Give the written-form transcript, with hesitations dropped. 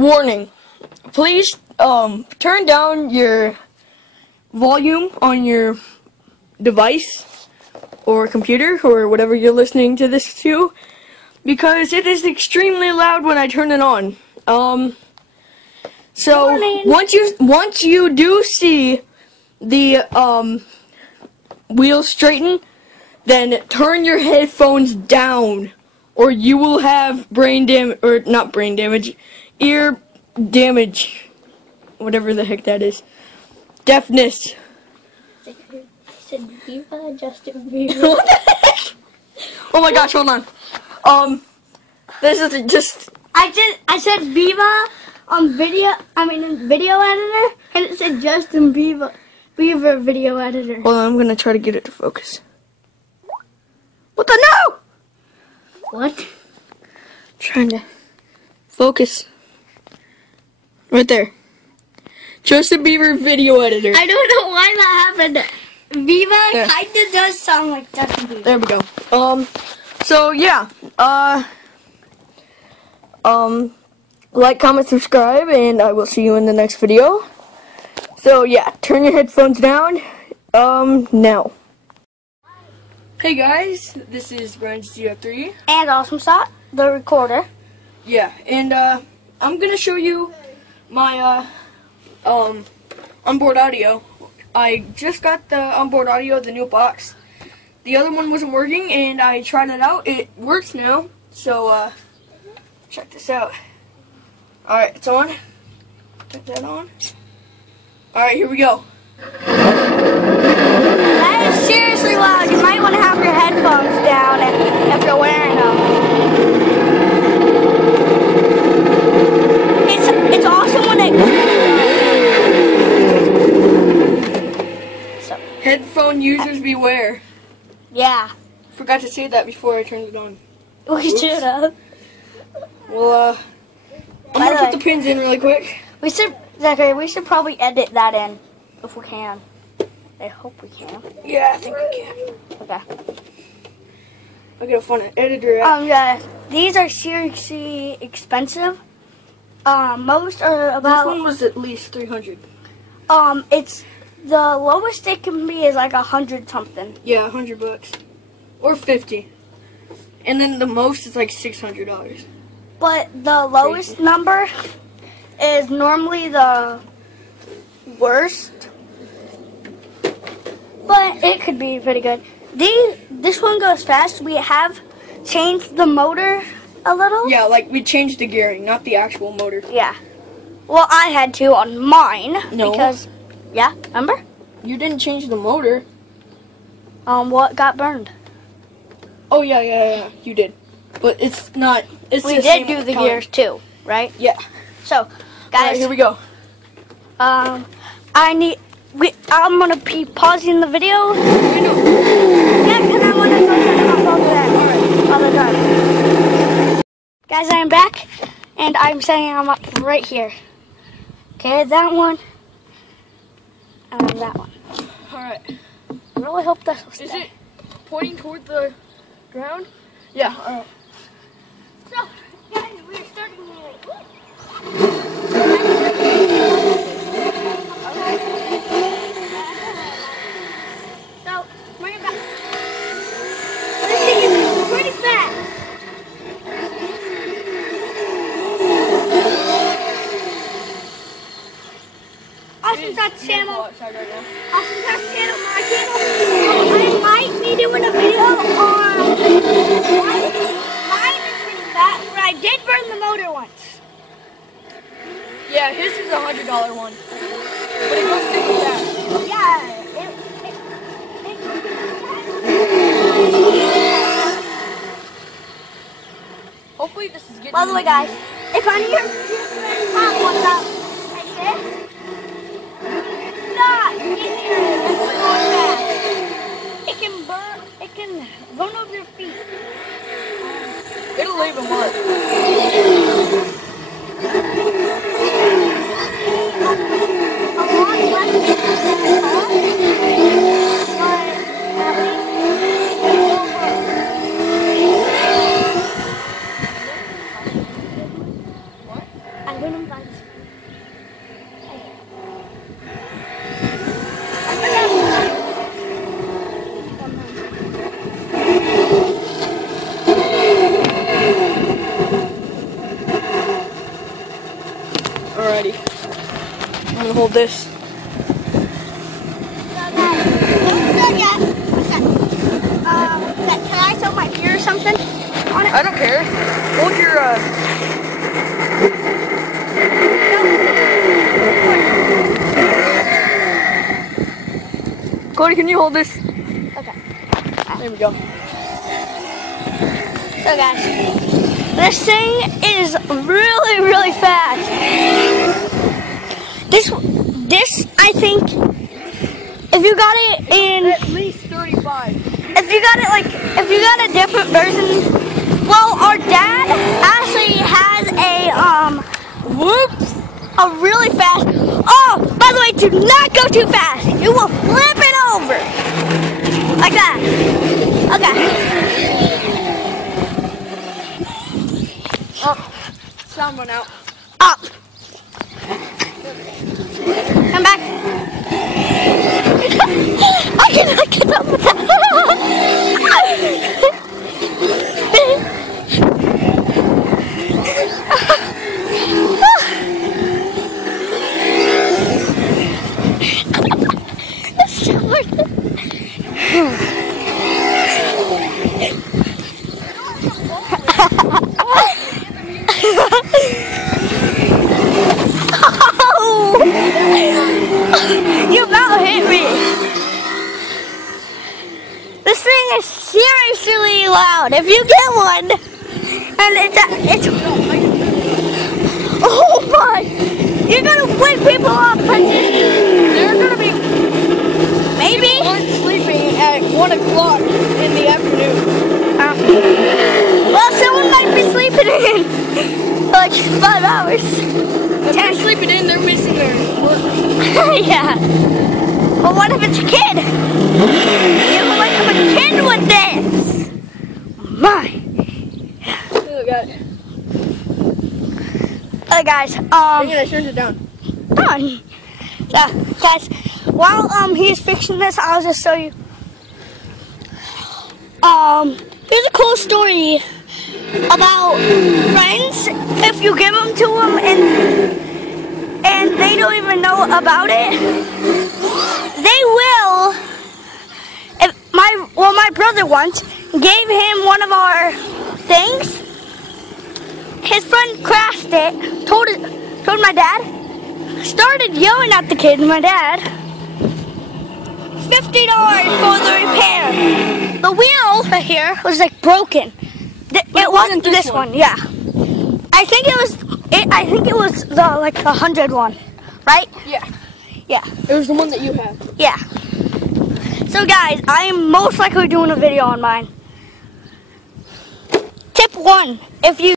Warning. Please turn down your volume on your device or computer or whatever you're listening to this to, because it is extremely loud when I turn it on. So Warning. once you do see the wheels straighten, then turn your headphones down, or you will have ear damage, whatever the heck that is. Deafness. I said Viva Justin Bieber. What the heck? Oh my gosh, hold on. This is just... I said Viva on video, in video editor, and it said Justin Bieber video editor. Hold on, I'm gonna try to get it to focus. What the no? What? Trying to focus. Right there. Justin Bieber video editor. I don't know why that happened. Viva There. kinda does sound like Justin Bieber. There we go. So yeah. Like, comment, subscribe, and I will see you in the next video. So yeah, turn your headphones down. Now. Hey guys, this is Brian03. And Awesome Shot, the recorder. Yeah, and I'm gonna show you my onboard audio. I just got the onboard audio, the new box. The other one wasn't working, and I tried it out. It works now, so check this out. Alright, it's on. Put that on. Alright, here we go. That is seriously loud. You might want to have your headphones down if you're wearing them. It's awesome when it... So, Headphone users beware. yeah. Forgot to say that before I turned it on. We should have. Well, I'm gonna put the pins in really quick. Zachary, we should probably edit that in if we can. I hope we can. Yeah, I think we can. Okay. I gotta find an editor out. Yeah, these are seriously expensive. Most are about. This one was at least 300. It's the lowest it can be is like 100 something. Yeah, $100 or 50, and then the most is like $600. But the lowest number is normally the worst. But it could be pretty good. This one goes fast. We have changed the motor a little. Yeah, like we changed the gearing, not the actual motor. Yeah. Well, I had to on mine. No. Because, yeah, remember? You didn't change the motor. What got burned? Oh yeah, you did. But it's not. It's We the did same do the time. gears too, right? Yeah. So, Alright, guys, here we go. I'm gonna be pausing the video. I know. Yeah, because I want to go turn off all the time. Guys, I'm back, and I'm saying I'm up right here. Okay, that one, and that one. All right. I really hope this will stay. Is it pointing toward the ground? Yeah. All right. So, guys, we're starting here. So, bring it back. This thing is pretty fast. Awesome Touch channel. Awesome Touch channel, my channel. I might be doing a video on mine is that where I did burn the motor once. Yeah, his is $100 one, but it goes super fast. Yeah, Hopefully this is getting. by the way, guys, if I need your pop one up like this, not get near it. It's going fast. It can burn. It can run over your feet. It'll leave a mark. A lot less than it costs, but at least it will work. What? At Alrighty. I'm gonna hold this. Can I sew my ear or something on it? I don't care. Hold your Cody, can you hold this? Okay. There we go. So guys, this thing is really, really fast. This I think, if you got it in At least 35. if you got a different version, well, our dad actually has a really fast. Oh, by the way, do not go too fast. You will flip it over. Like that. Okay. Oh, sound went out. Up. Come back. I cannot get up with that. It's so hard. You about hit me. This thing is seriously loud. If you get one, and it's oh my, you're gonna wake people up. They're gonna be Maybe. sleeping at 1 o'clock in the afternoon. Well, someone might be sleeping in like 5 hours. If they're sleeping in, they're missing their work. Yeah. Well, what if it's a kid? You know, like if a kid with this. My. Look at it. Hey guys, Yeah, turn it down. done. Yeah, guys, while he's fixing this, I'll just show you. There's a cool story about friends. If you give them to them and they don't even know about it, they will. My brother once gave him one of our things. His friend crashed it. Told my dad. Started yelling at the kid. My dad. $50 for the repair. The wheel right here was like broken. It wasn't this one. Yeah. I think it was the like 100 one, right? Yeah. Yeah. It was the one that you have. Yeah. So guys, I am most likely doing a video on mine. Tip 1: if you